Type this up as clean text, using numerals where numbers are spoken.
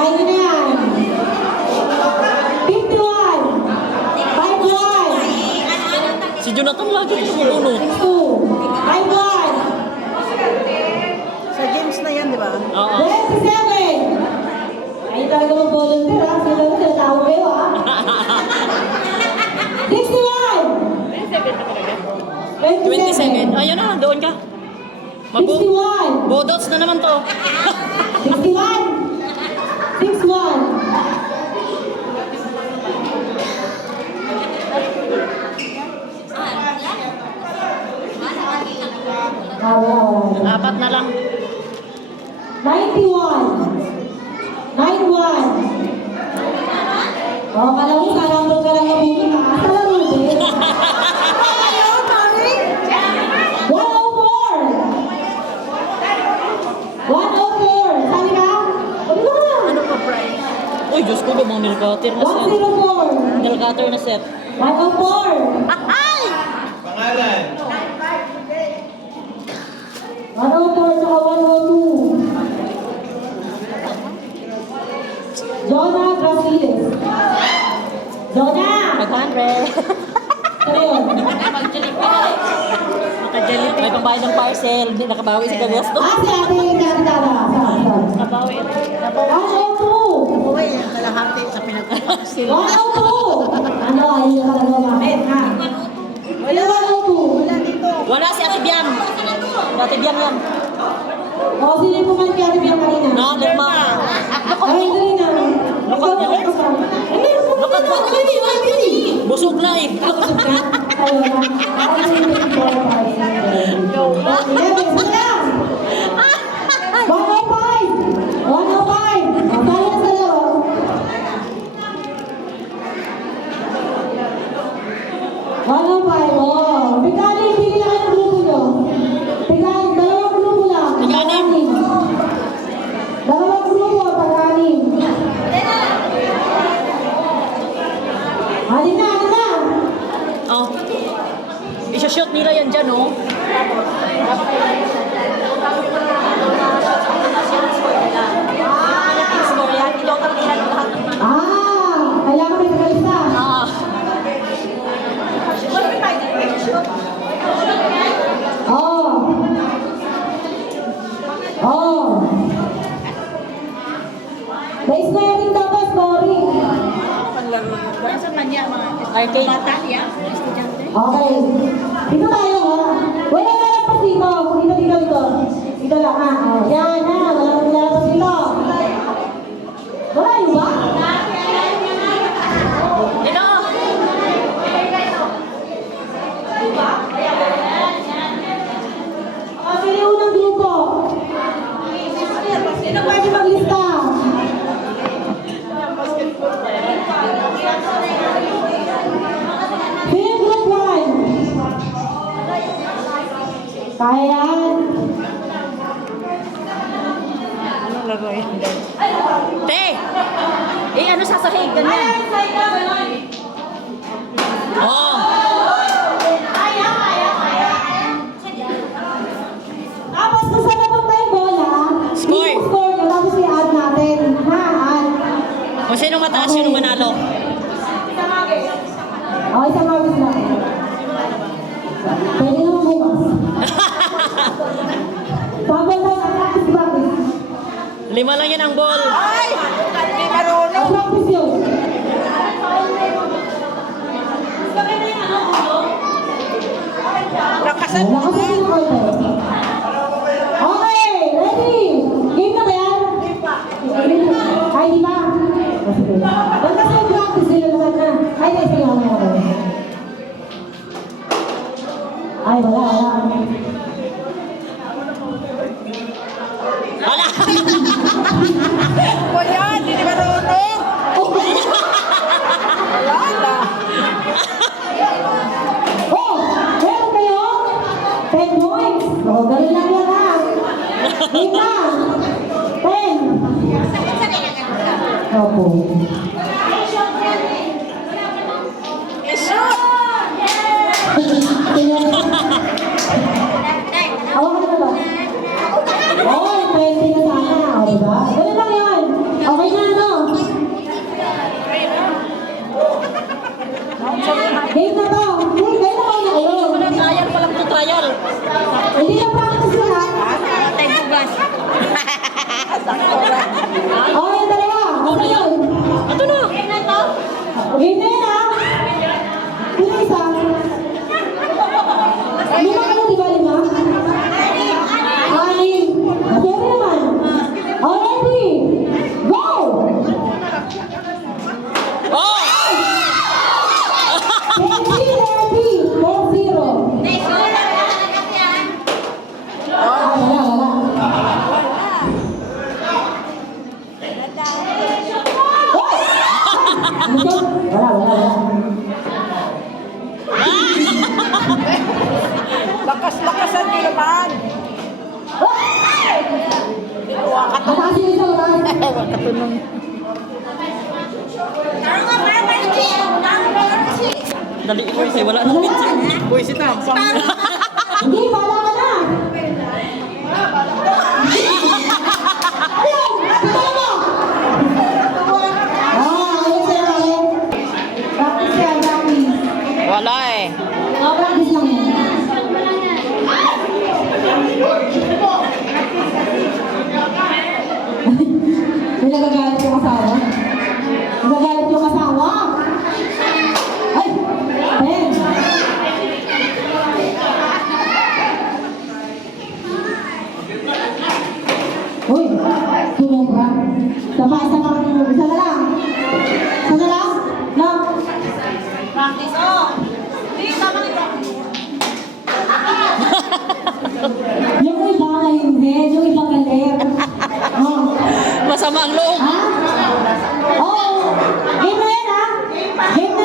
Kaya nyo na yan. 51. 51. Si Jonathan lagi ito uno. 2. 51. Sa games na yan, di ba? Oo. 27. Ay, talaga mag-volunteer ha. Sila na tinatawag kayo ha. 61. 27. Ayun na, doon ka. 61. Bodots na naman to. 61. 61. Apat na lang. 91. 91. Oh, kala mo sarambol ka lang mabuti ka. Sa laro din. 104. Sali ka? Ano ba na? Ano pa, Brian? Uy, Diyos ko, bang nilcutter na set. 104. Nilcutter na set. 104. Ay! 104 saka 102. Jonah Graciles. Jonah! 500. Ano yun? Nakajalit. May pambayad ng parcel. Hindi nakabawi si Gagastos. Ah, si ate Dada. Nakabawi. 102. Uy, kalahati sa pinagpapasil. 102. Ano, ayun yung talaga bakit, ha? Wala 102. Wala dito. Wala si Ate Biam. Si Ate Biam yan. O, sino yung pumalit kay ate Biang kanina? No, lima. Ay, dali na. Lokal na rin. Lokal na rin. Busog na eh. Ayun na. Ako yung Oh. Isa-shoot nila yan dyan, oh. kailangan may kalista. Ah. Oh. Oh. May scoring dapat, scoring. Panlaro. Saan man yan, mga Arcade. bata niya? Estudyante? Okay. Dito tayo, ha? Wala lalapas dito. Dito. Dito lang, ha? Oh, yan, ha? Wala lalapas dito. Wala yun ba? Ito. Sino yung unang grupo? Sino pwede maglista? Sino yung group 1? Kaya yan. Anong laro yan? Te! Eh, ano sasahig? Ganyan. Oh. Tapos kung saan napunta yung bola, Score. score nyo, tapos i-add natin. Ha? Add. Kung sino mataas, sino manalo. Okay, isang mawis lang. Pwede naman bukas. Tapos practice. 5 lang yan ang ball. Ay! Hindi marunong. Practice yun. Lakasan mo. Lakasan yung order. Okay, ready? Game na ba yan? Ay, di ba? O, sige. Huwag kasi yung practice nila naman na. Ay, sige, okay. Ay, wala. Wala. O yan, hindi marunong. Wala. Oh, meron kayo? 10 points. Oh, ganun lang yan ha. Game na. 10. Opo. I-shoot! Hawakan mo ba? Oo, 20 na sana. O, diba? Ganun lang yan. Okay na, Dali ko isa, wala nang pizza. Uy, si Tam. Hindi, bala ka na. Ayun, ito mo. Ayun sa'yo, ayun. Practice yan, practice. Wala eh. Practice lang yan. May nagagalit yung asawa. Nagagalit yung asawa. Ay! Ben! Uy! Sumobra. Isa pa. Isa na lang. Isa na lang? No? Practice. Oh! Hindi, tama ni practice. Yung iba ngayon din. Yung iba galit. Oh. Masama ang loob. Ha? Oo. Game na yan, ha? Game na